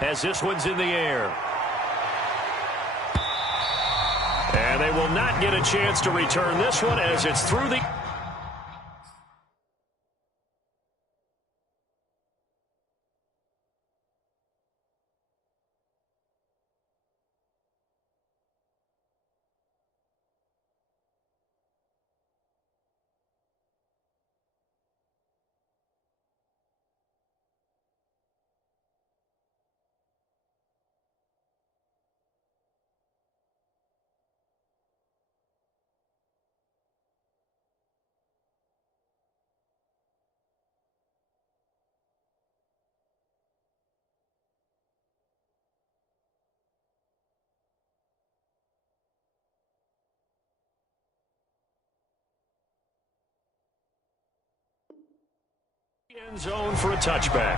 as this one's in the air. And they will not get a chance to return this one as it's through the... End zone for a touchback.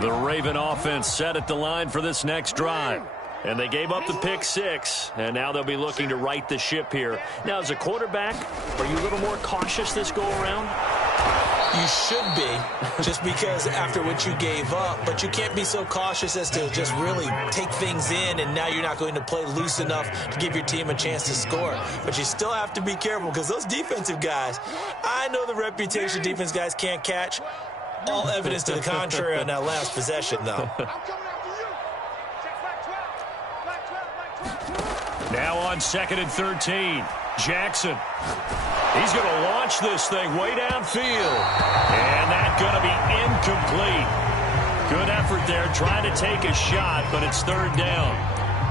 The Raven offense set at the line for this next drive. And they gave up the pick six, and now they'll be looking to right the ship here. Now, as a quarterback, are you a little more cautious this go-around? You should be, just because after what you gave up, but you can't be so cautious as to just really take things in, and now you're not going to play loose enough to give your team a chance to score. But you still have to be careful, because those defensive guys, I know the reputation defense guys can't catch. All evidence to the contrary on that last possession, though. Now on 2nd and 13, Jackson. He's going to launch this thing way downfield. And that's going to be incomplete. Good effort there trying to take a shot, but it's 3rd down.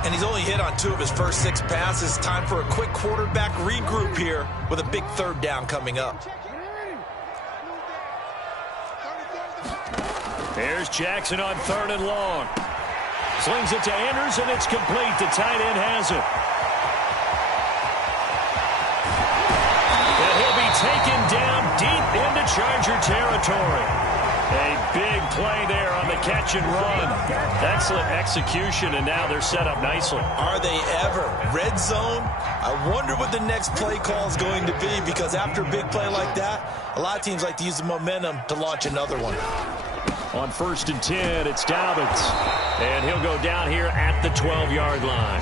And he's only hit on 2 of his first 6 passes. Time for a quick quarterback regroup here with a big 3rd down coming up. There's Jackson on 3rd and long. Slings it to Andrews, and it's complete. The tight end has it. And he'll be taken down deep into Charger territory. A big play there on the catch and run. Excellent execution, and now they're set up nicely. Are they ever? Red zone? I wonder what the next play call is going to be, because after a big play like that, a lot of teams like to use the momentum to launch another one. On 1st and 10, it's Dobbins. And he'll go down here at the 12-yard line.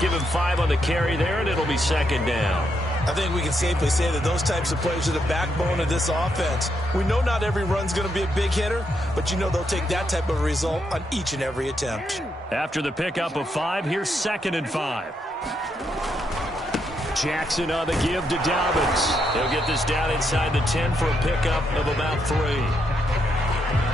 Give him 5 on the carry there, and it'll be 2nd down. I think we can safely say that those types of plays are the backbone of this offense. We know not every run's going to be a big hitter, but you know they'll take that type of result on each and every attempt. After the pickup of 5, here's 2nd and 5. Jackson on the give to Dobbins. He'll get this down inside the 10 for a pickup of about 3.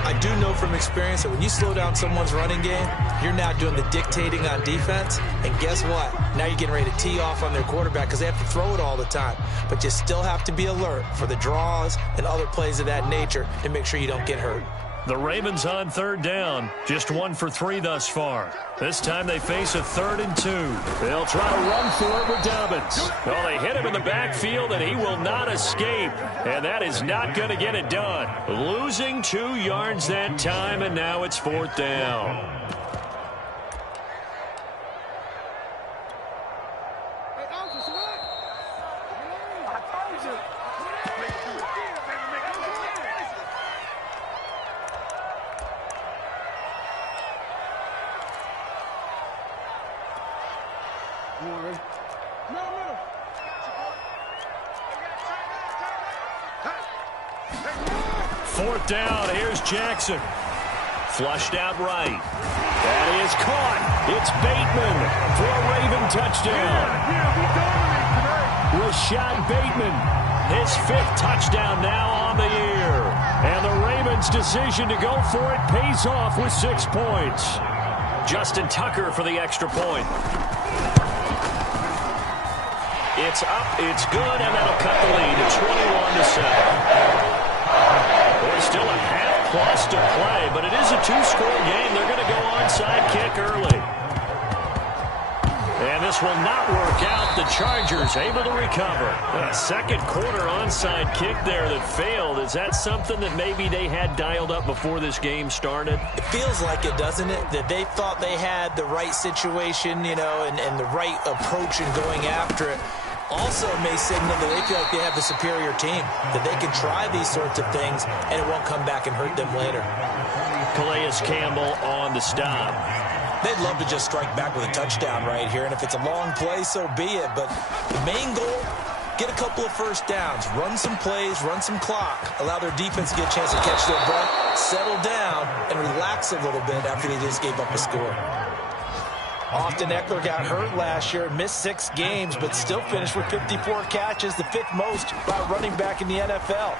I do know from experience that when you slow down someone's running game, you're now doing the dictating on defense. And guess what? Now you're getting ready to tee off on their quarterback because they have to throw it all the time. But you still have to be alert for the draws and other plays of that nature to make sure you don't get hurt. The Ravens on 3rd down. Just 1 for 3 thus far. This time they face a 3rd and 2. They'll try to run for it with Dobbins. Well, they hit him in the backfield, and he will not escape. And that is not going to get it done. Losing 2 yards that time, and now it's 4th down. Fourth down, here's Jackson. Flushed out right. That is caught. It's Bateman for a Raven touchdown. Rashad Bateman, his 5th touchdown now on the year. And the Ravens' decision to go for it pays off with 6 points. Justin Tucker for the extra point. It's up, it's good, and that'll cut the lead to 21-7. There's still a half-plus to play, but it is a 2-score game. They're going to go onside kick early. And this will not work out. The Chargers able to recover. A second quarter onside kick there that failed. Is that something that maybe they had dialed up before this game started? It feels like it, doesn't it? That they thought they had the right situation, you know, and the right approach in going after it. Also may signal that they feel like they have the superior team, that they can try these sorts of things and it won't come back and hurt them later. Calais Campbell on the stop. They'd love to just strike back with a touchdown right here, and if it's a long play, so be it. But the main goal, get a couple of first downs, run some plays, run some clock, allow their defense to get a chance to catch their breath, settle down, and relax a little bit after they just gave up a score. Austin Ekeler got hurt last year, missed 6 games, but still finished with 54 catches, the 5th most by a running back in the NFL.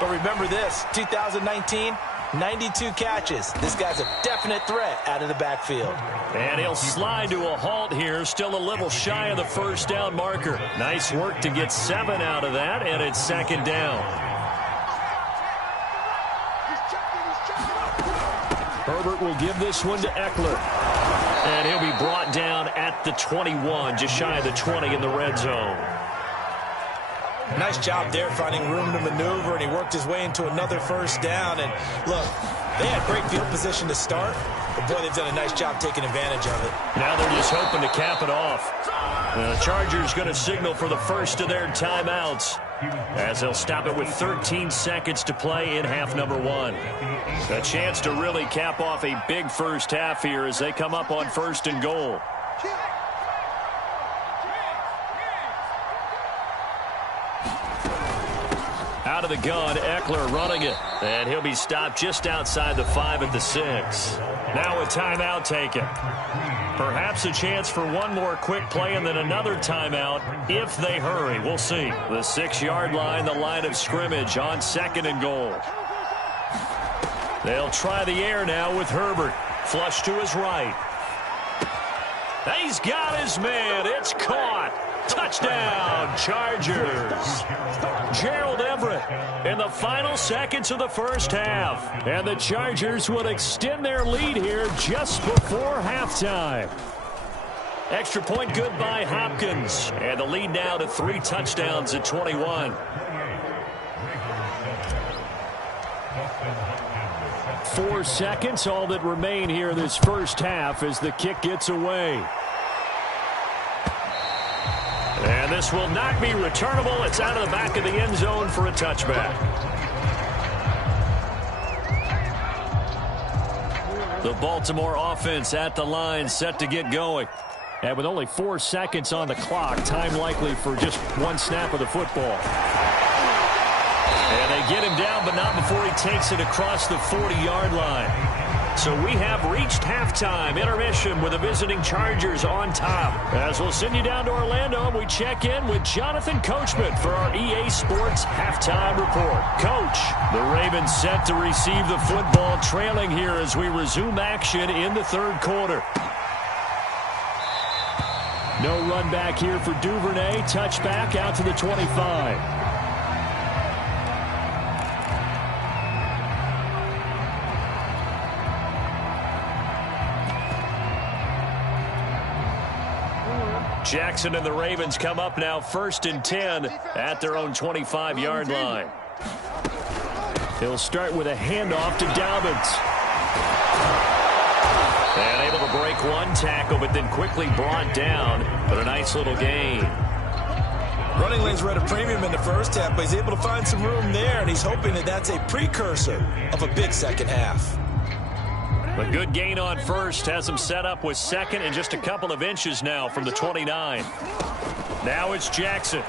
But remember this, 2019, 92 catches. This guy's a definite threat out of the backfield. And he'll slide to a halt here, still a little shy of the first down marker. Nice work to get 7 out of that, and it's 2nd down. Herbert will give this one to Ekeler. And he'll be brought down at the 21, just shy of the 20 in the red zone. Nice job there finding room to maneuver, and he worked his way into another first down. And look, they had great field position to start, but boy, they've done a nice job taking advantage of it. Now they're just hoping to cap it off. The Chargers going to signal for the first of their timeouts as they'll stop it with 13 seconds to play in half number 1. A chance to really cap off a big first half here as they come up on 1st and goal. Out of the gun, Ekeler running it. And he'll be stopped just outside the 5 at the 6. Now a timeout taken. Perhaps a chance for one more quick play and then another timeout if they hurry. We'll see. The 6-yard line, the line of scrimmage on 2nd and goal. They'll try the air now with Herbert. Flush to his right. He's got his man. It's caught. Touchdown, Chargers. Gerald Everett in the final seconds of the first half. And the Chargers would extend their lead here just before halftime. Extra point good by Hopkins. And the lead now to 3 touchdowns at 21. 4 seconds, all that remain here this first half as the kick gets away. And this will not be returnable. It's out of the back of the end zone for a touchback. The Baltimore offense at the line set to get going. And with only 4 seconds on the clock, time likely for just 1 snap of the football. And they get him down, but not before he takes it across the 40-yard line. So we have reached halftime intermission with the visiting Chargers on top. As we'll send you down to Orlando, we check in with Jonathan Coachman for our EA Sports Halftime Report. Coach, the Ravens set to receive the football, trailing here as we resume action in the 3rd quarter. No run back here for Duvernay. Touchback out to the 25. Jackson and the Ravens come up now 1st and 10 at their own 25-yard line. He'll start with a handoff to Dobbins. And able to break 1 tackle, but then quickly brought down. But a nice little gain. Running lanes were at a premium in the first half, but he's able to find some room there, and he's hoping that that's a precursor of a big second half. A good gain on 1st has him set up with 2nd and just a couple of inches now from the 29. Now it's Jackson.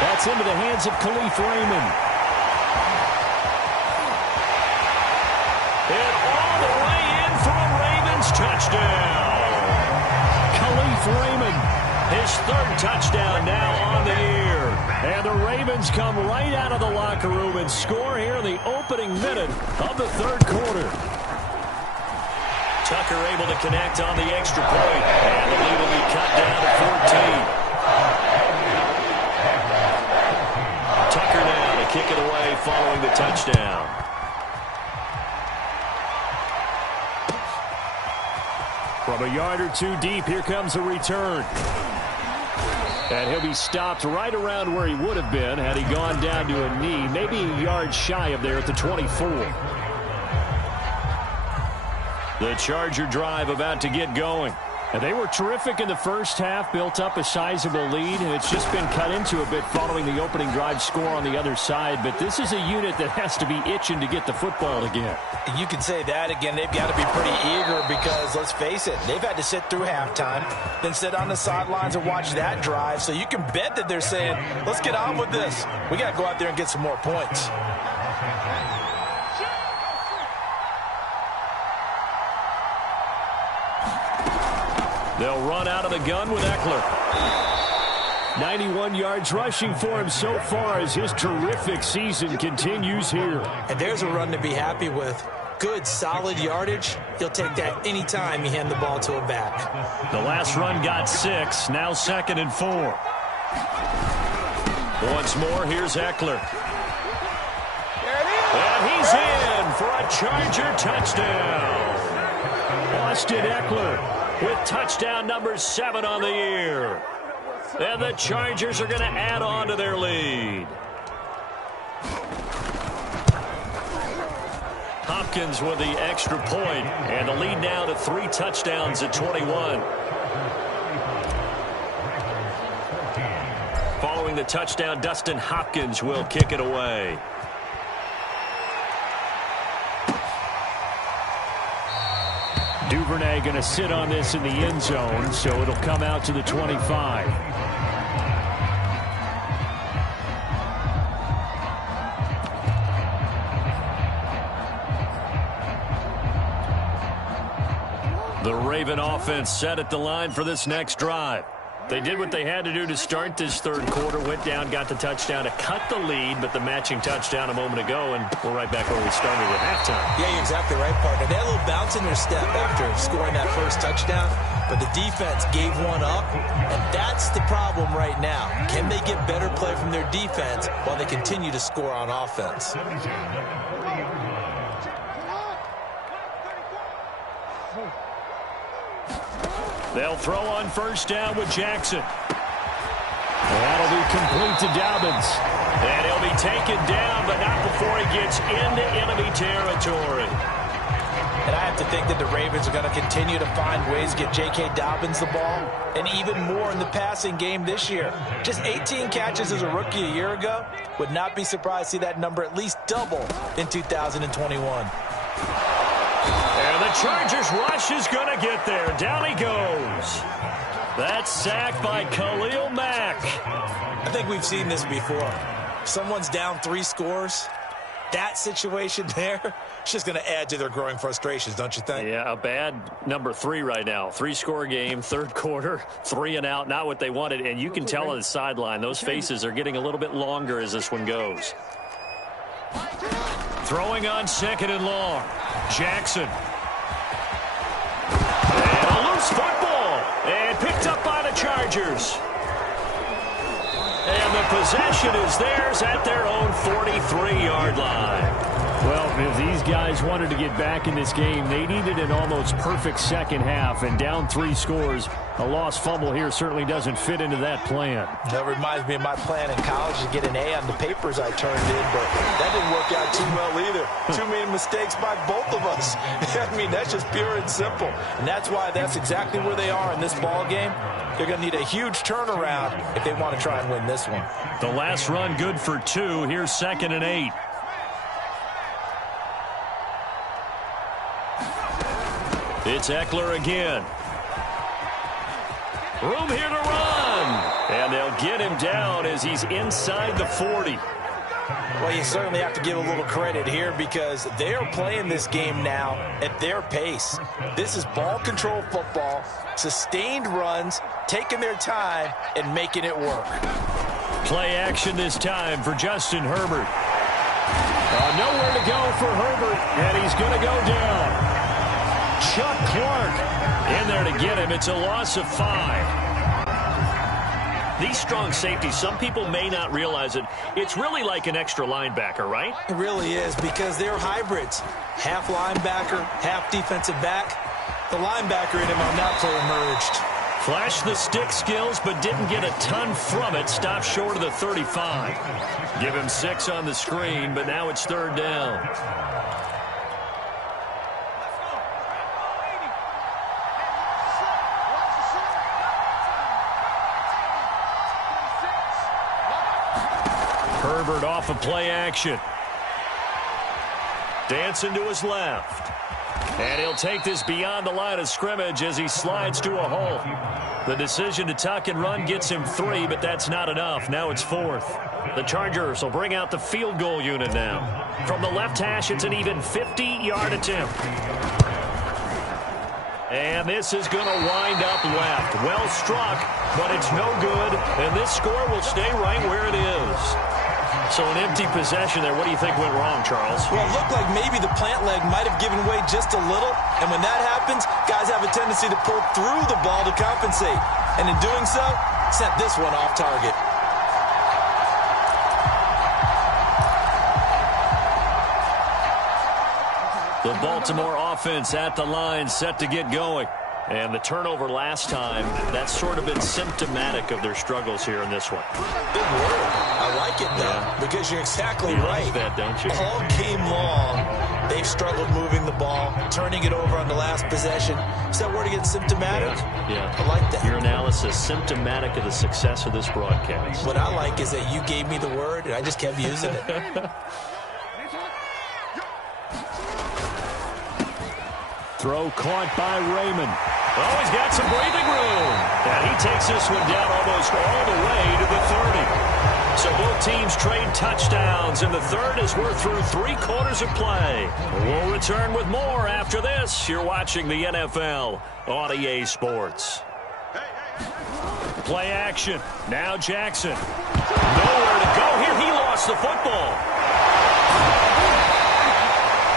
That's into the hands of Khalif Raymond. And all the way in for a Ravens touchdown. Khalif Raymond, his 3rd touchdown now on the year. And the Ravens come right out of the locker room and score here in the opening minute of the 3rd quarter. Tucker able to connect on the extra point. And the lead will be cut down to 14. Tucker now to kick it away following the touchdown. From a yard or 2 deep, here comes a return. And he'll be stopped right around where he would have been had he gone down to a knee, maybe a yard shy of there at the 24. The Charger drive about to get going. And they were terrific in the first half, built up a sizable lead, and it's just been cut into a bit following the opening drive score on the other side. But this is a unit that has to be itching to get the football again. You can say that again. They've got to be pretty eager because, let's face it, they've had to sit through halftime, then sit on the sidelines and watch that drive. So you can bet that they're saying, let's get on with this. We got to go out there and get some more points. They'll run out of the gun with Ekeler. 91 yards rushing for him so far as his terrific season continues here. And there's a run to be happy with. Good, solid yardage. He'll take that anytime you hand the ball to a back. The last run got 6. Now 2nd and 4. Once more, here's Ekeler. And he's in for a Charger touchdown. Austin Ekeler with touchdown number 7 on the year. And the Chargers are going to add on to their lead. Hopkins with the extra point, and the lead now to 3 touchdowns at 21. Following the touchdown, Dustin Hopkins will kick it away. Duvernay going to sit on this in the end zone, so it'll come out to the 25. The Raven offense set at the line for this next drive. They did what they had to do to start this third quarter, went down, got the touchdown to cut the lead, but the matching touchdown a moment ago, and we're right back where we started at halftime. Yeah, you're exactly right, partner. They had a little bounce in their step after scoring that first touchdown, but the defense gave one up, and that's the problem right now. Can they get better play from their defense while they continue to score on offense? They'll throw on first down with Jackson. That'll be complete to Dobbins. And he'll be taken down, but not before he gets into enemy territory. And I have to think that the Ravens are going to continue to find ways to get J.K. Dobbins the ball, and even more in the passing game this year. Just 18 catches as a rookie a year ago. Would not be surprised to see that number at least double in 2021. And the Chargers rush is going to get there. Down he goes. That's sacked by Khalil Mack. I think we've seen this before. Someone's down 3 scores. That situation there, it's just going to add to their growing frustrations, don't you think? Yeah, a bad number 3 right now. 3-score game, third quarter, 3 and out, not what they wanted. And you can tell on the sideline, those faces are getting a little bit longer as this one goes. Throwing on 2nd and long. Jackson. And a loose football. And picked up by the Chargers. And the possession is theirs at their own 43-yard line. Well, if these guys wanted to get back in this game, they needed an almost perfect second half. And down 3 scores, a lost fumble here certainly doesn't fit into that plan. That reminds me of my plan in college to get an A on the papers I turned in, but that didn't work out too well either. Too many mistakes by both of us. I mean, that's just pure and simple. And that's why that's exactly where they are in this ball game. They're going to need a huge turnaround if they want to try and win this one. The last run good for 2. Here's 2nd and 8. It's Ekeler again. Room here to run. And they'll get him down as he's inside the 40. Well, you certainly have to give a little credit here because they're playing this game now at their pace. This is ball control football, sustained runs, taking their time, and making it work. Play action this time for Justin Herbert. Nowhere to go for Herbert, and he's going to go down. Chuck Clark in there to get him. It's a loss of 5. These strong safeties, some people may not realize it. It's really like an extra linebacker, right? It really is because they're hybrids. Half linebacker, half defensive back. The linebacker in him on that play emerged. Flashed the stick skills, but didn't get a ton from it. Stopped short of the 35. Give him 6 on the screen, but now it's 3rd down. Herbert off of play action. Dancing to his left. And he'll take this beyond the line of scrimmage as he slides to a hole. The decision to tuck and run gets him 3, but that's not enough. Now it's 4th. The Chargers will bring out the field goal unit now. From the left hash, it's an even 50-yard attempt. And this is going to wind up left. Well struck, but it's no good. And this score will stay right where it is. So an empty possession there. What do you think went wrong, Charles? Well, it looked like maybe the plant leg might have given way just a little. And when that happens, guys have a tendency to pull through the ball to compensate. And in doing so, sent this one off target. The Baltimore offense at the line, set to get going. And the turnover last time, that's sort of been symptomatic of their struggles here in this one. Big word. I like it, though, because you're exactly right. Like that, don't you? All game long, they've struggled moving the ball, turning it over on the last possession. Is that word again, symptomatic? Yeah. I like that. Your analysis, symptomatic of the success of this broadcast. What I like is that you gave me the word, and I just kept using it. Throw caught by Raymond. Oh, he's got some breathing room. And he takes this one down almost all the way to the 30. So both teams trade touchdowns, and the third as we're through 3 quarters of play. We'll return with more after this. You're watching the NFL on EA Sports. Play action. Now Jackson. Nowhere to go here. He lost the football.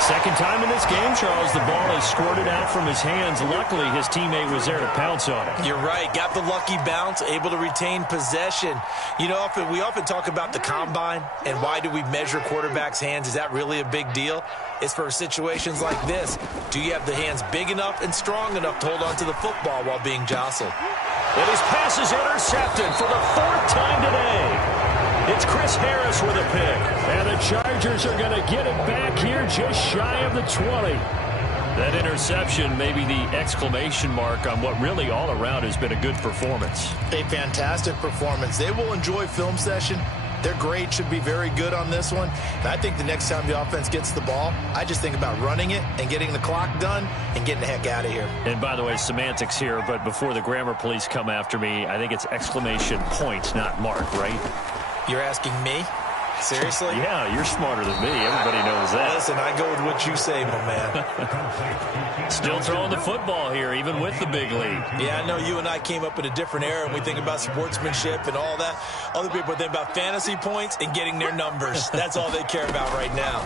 Second time in this game, Charles, the ball has squirted out from his hands. Luckily, his teammate was there to pounce on it. You're right. Got the lucky bounce, able to retain possession. You know, we often talk about the combine and why do we measure quarterbacks' hands. Is that really a big deal? It's for situations like this. Do you have the hands big enough and strong enough to hold on to the football while being jostled? And his pass is intercepted for the 4th time today. It's Chris Harris with a pick. And the Chargers are going to get it back here just shy of the 20. That interception may be the exclamation mark on what really all around has been a good performance. A fantastic performance. They will enjoy film session. Their grade should be very good on this one. And I think the next time the offense gets the ball, I just think about running it and getting the clock done and getting the heck out of here. And by the way, semantics here, but before the grammar police come after me, I think it's exclamation point, not mark, right? You're asking me? Seriously? Yeah, you're smarter than me. Everybody knows that. Listen, I go with what you say, my man. Still throwing the football here, even with the big lead. Yeah, I know you and I came up in a different era, and we think about sportsmanship and all that. Other people think about fantasy points and getting their numbers. That's all they care about right now.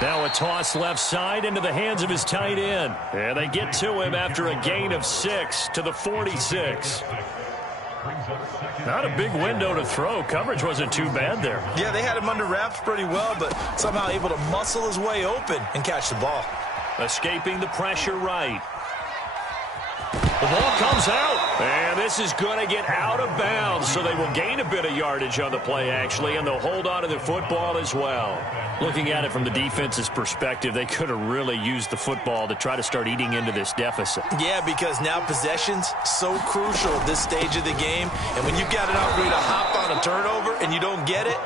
Now a toss left side into the hands of his tight end. And they get to him after a gain of 6 to the 46. Not a big window to throw. Coverage wasn't too bad there. Yeah, they had him under wraps pretty well, but somehow able to muscle his way open and catch the ball. Escaping the pressure right. The ball comes out, and this is going to get out of bounds, so they will gain a bit of yardage on the play, actually, and they'll hold on to the football as well. Looking at it from the defense's perspective, they could have really used the football to try to start eating into this deficit. Yeah, because now possession's so crucial at this stage of the game, and when you've got an opportunity to hop on a turnover and you don't get it,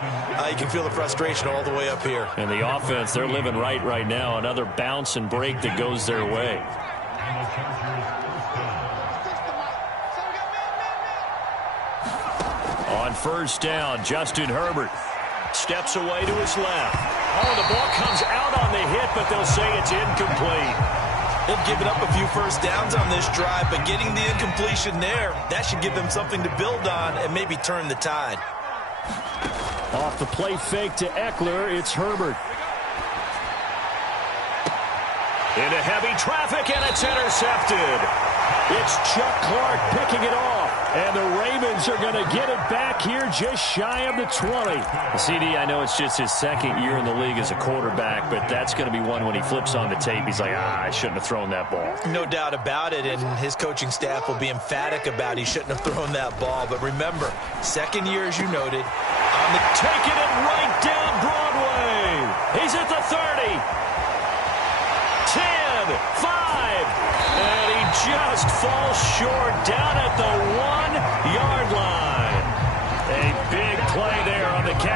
you can feel the frustration all the way up here. And the offense, they're living right now. Another bounce and break that goes their way. On first down, Justin Herbert steps away to his left. Oh, the ball comes out on the hit, but they'll say it's incomplete. They've given up a few first downs on this drive, but getting the incompletion there, that should give them something to build on and maybe turn the tide. Off the play fake to Eckler, it's Herbert. Into heavy traffic, and it's intercepted. It's Chuck Clark picking it off. And the Ravens are going to get it back here just shy of the 20. CD, I know it's just his second year in the league as a quarterback, but that's going to be one when he flips on the tape. He's like, I shouldn't have thrown that ball. No doubt about it, and his coaching staff will be emphatic about he shouldn't have thrown that ball. But remember, second year, as you noted, taking it right down Broadway. He's at the 30. 10, 5, and he just falls short down at the 1-yard line. A big play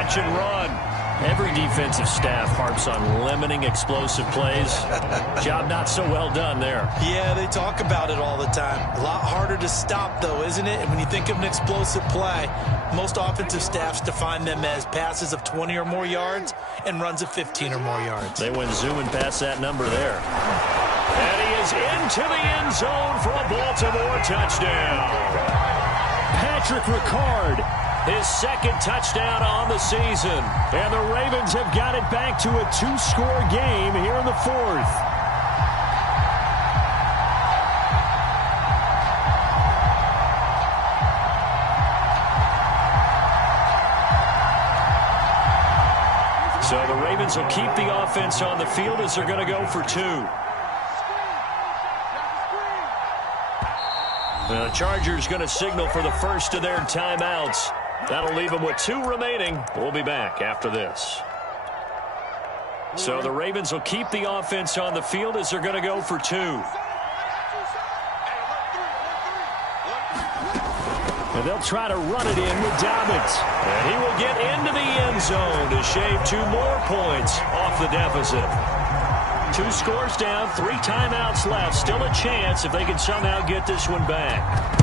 catch and run. Every defensive staff harps on limiting explosive plays. Job not so well done there. Yeah, they talk about it all the time. A lot harder to stop, though, isn't it? And when you think of an explosive play, most offensive staffs define them as passes of 20 or more yards and runs of 15 or more yards. They went zooming past that number there. And he is into the end zone for a Baltimore touchdown. Patrick Ricard, his second touchdown on the season. And the Ravens have got it back to a 2-score game here in the fourth. So the Ravens will keep the offense on the field as they're going to go for 2. The Chargers going to signal for the first of their timeouts. That'll leave them with 2 remaining. We'll be back after this. So the Ravens will keep the offense on the field as they're going to go for 2. And they'll try to run it in with Dobbins. And he will get into the end zone to shave 2 more points off the deficit. 2 scores down, 3 timeouts left. Still a chance if they can somehow get this one back.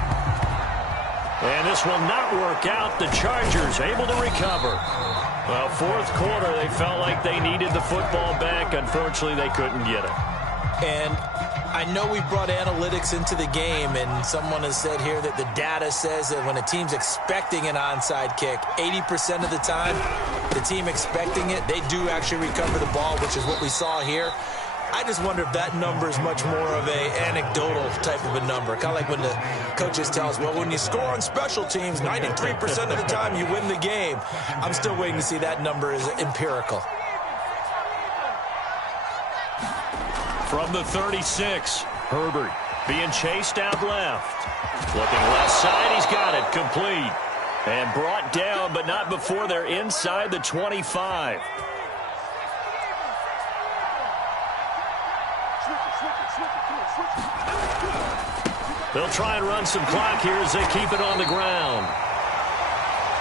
And this will not work out. The Chargers able to recover. Well, fourth quarter, they felt like they needed the football back. Unfortunately, they couldn't get it. And I know we brought analytics into the game, and someone has said here that the data says that when a team's expecting an onside kick, 80% of the time, the team expecting it, they do actually recover the ball, which is what we saw here. I just wonder if that number is much more of a anecdotal type of a number. Kind of like when the coaches tell us, well, when you score on special teams, 93% of the time you win the game. I'm still waiting to see that number is empirical. From the 36, Herbert being chased out left. Looking left side, he's got it, complete. And brought down, but not before they're inside the 25. They'll try and run some clock here as they keep it on the ground.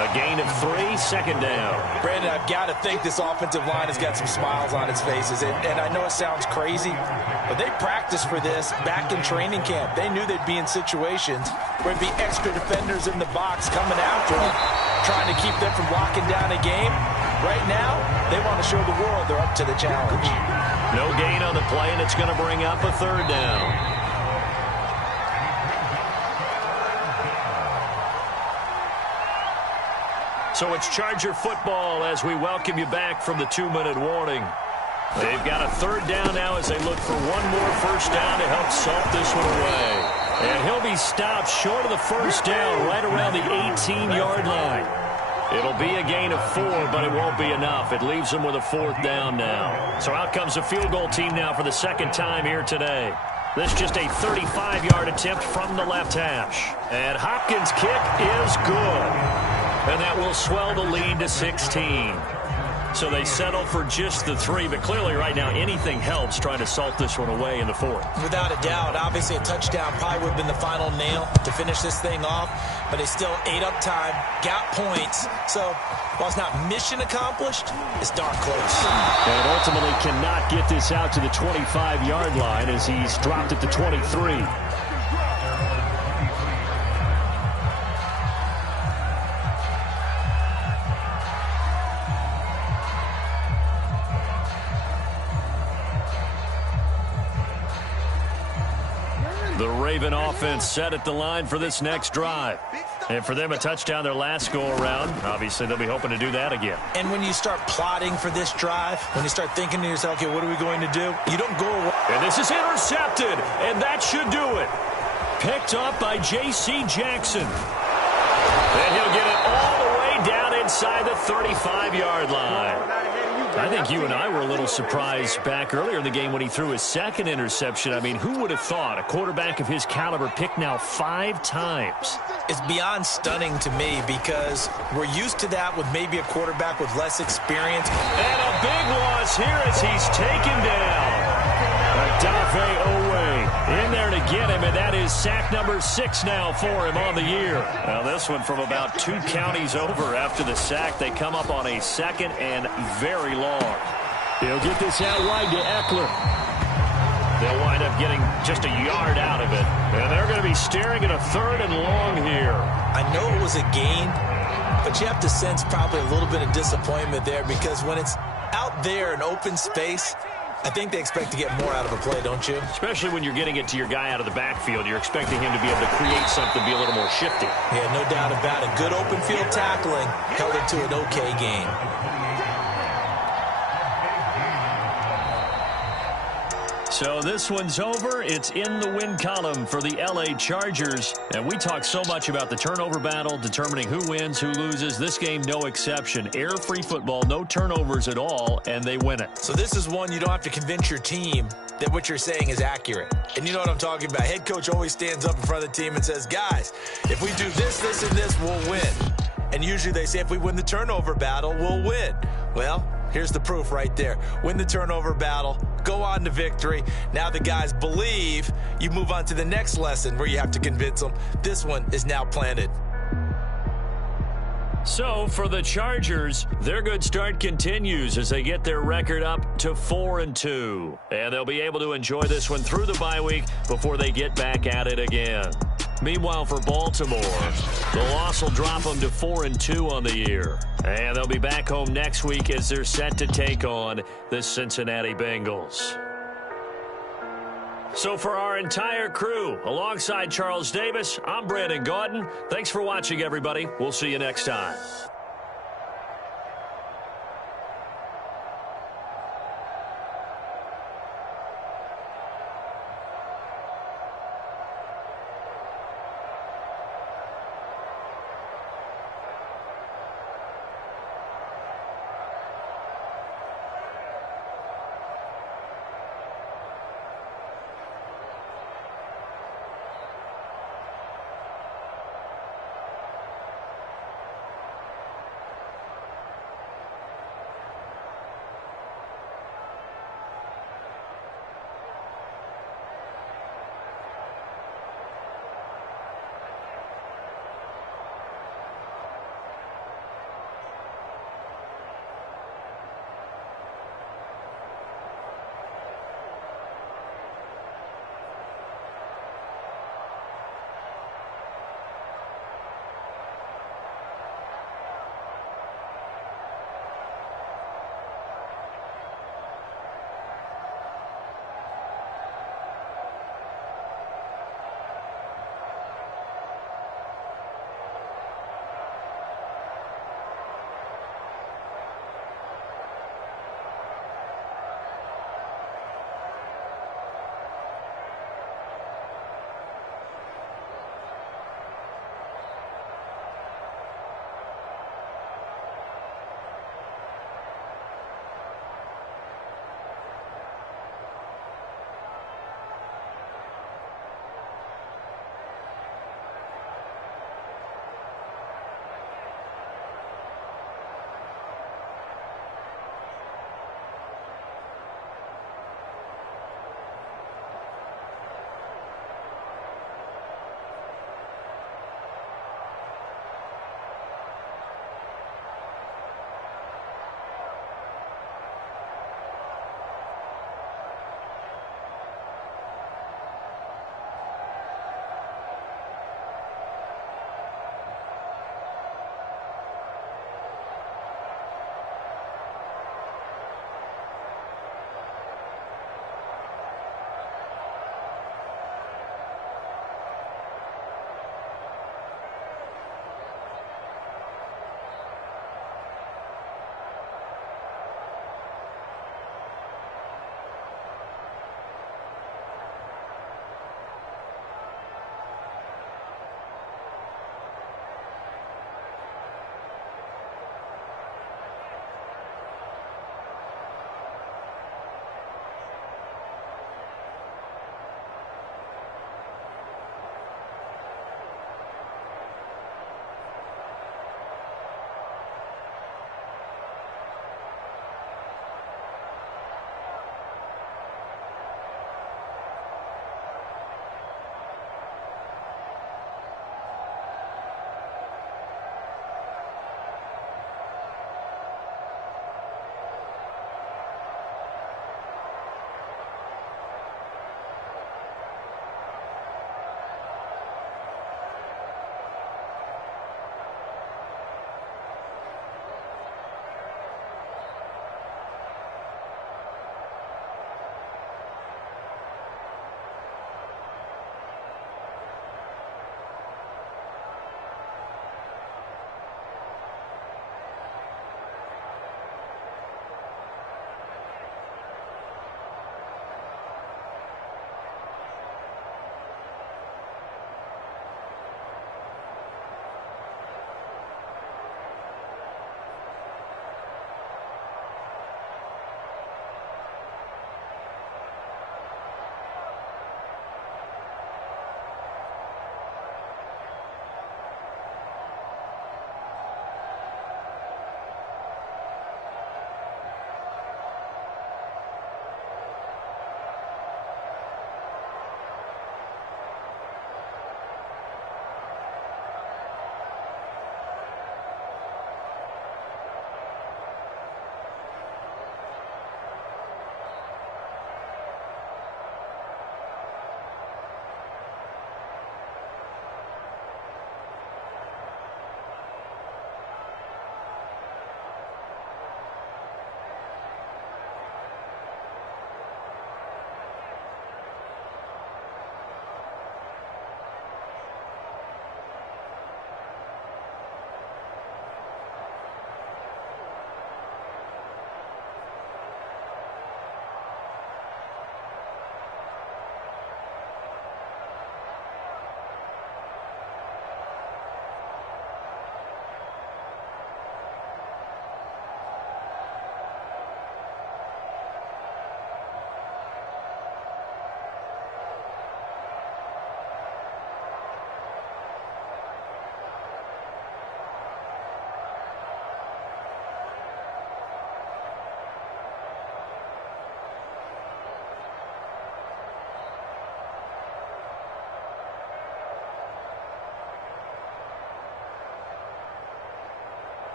A gain of 3, second down. Brandon, I've got to think this offensive line has got some smiles on its faces. And I know it sounds crazy, but they practiced for this back in training camp. They knew they'd be in situations where there'd be extra defenders in the box coming after them, trying to keep them from locking down a game. Right now, they want to show the world they're up to the challenge. No gain on the play, and it's going to bring up a 3rd down. So it's Charger football as we welcome you back from the 2-minute warning. They've got a 3rd down now as they look for one more first down to help salt this one away. And he'll be stopped short of the first down right around the 18-yard line. It'll be a gain of 4, but it won't be enough. It leaves them with a 4th down now. So out comes the field goal team now for the 2nd time here today. This just a 35-yard attempt from the left hash. And Hopkins' kick is good. And that will swell the lead to 16. So they settle for just the 3, but clearly right now anything helps trying to salt this one away in the 4th. Without a doubt, obviously a touchdown probably would have been the final nail to finish this thing off, but they still ate up time, got points. So while it's not mission accomplished, it's darn close. And ultimately cannot get this out to the 25-yard line as he's dropped at the 23. The Raven offense set at the line for this next drive. And for them, a touchdown their last go-around. Obviously, they'll be hoping to do that again. And when you start plotting for this drive, when you start thinking to yourself, okay, what are we going to do? You don't go away. And this is intercepted, and that should do it. Picked up by J.C. Jackson. And he'll get it all the way down inside the 35-yard line. I think you and I were a little surprised back earlier in the game when he threw his 2nd interception. I mean, who would have thought a quarterback of his caliber picked now 5 times? It's beyond stunning to me because we're used to that with maybe a quarterback with less experience. And a big loss here as he's taken down. Odafe Oweh in there to get him, and that is sack number 6 now for him on the year. Now this one from about 2 counties over after the sack. They come up on a 2nd and very long. He'll get this out wide to Eckler. They'll wind up getting just a yard out of it. And they're going to be staring at a 3rd and long here. I know it was a gain, but you have to sense probably a little bit of disappointment there, because when it's out there in open space, I think they expect to get more out of a play, don't you? Especially when you're getting it to your guy out of the backfield. You're expecting him to be able to create something, be a little more shifty. Yeah, no doubt about it. Good open field tackling held it to an okay game. So this one's over. It's in the win column for the L.A. Chargers. And we talk so much about the turnover battle, determining who wins, who loses. This game, no exception. Error-free football, no turnovers at all, and they win it. So this is one you don't have to convince your team that what you're saying is accurate. And you know what I'm talking about. Head coach always stands up in front of the team and says, guys, if we do this, this, and this, we'll win. And usually they say if we win the turnover battle, we'll win. Well, here's the proof right there. Win the turnover battle, go on to victory. Now the guys believe. You move on to the next lesson where you have to convince them. This one is now planted. So for the Chargers, their good start continues as they get their record up to 4-2. And they'll be able to enjoy this one through the bye week before they get back at it again. Meanwhile, for Baltimore, the loss will drop them to 4-2 on the year. And they'll be back home next week as they're set to take on the Cincinnati Bengals. So for our entire crew, alongside Charles Davis, I'm Brandon Gaudin. Thanks for watching, everybody. We'll see you next time.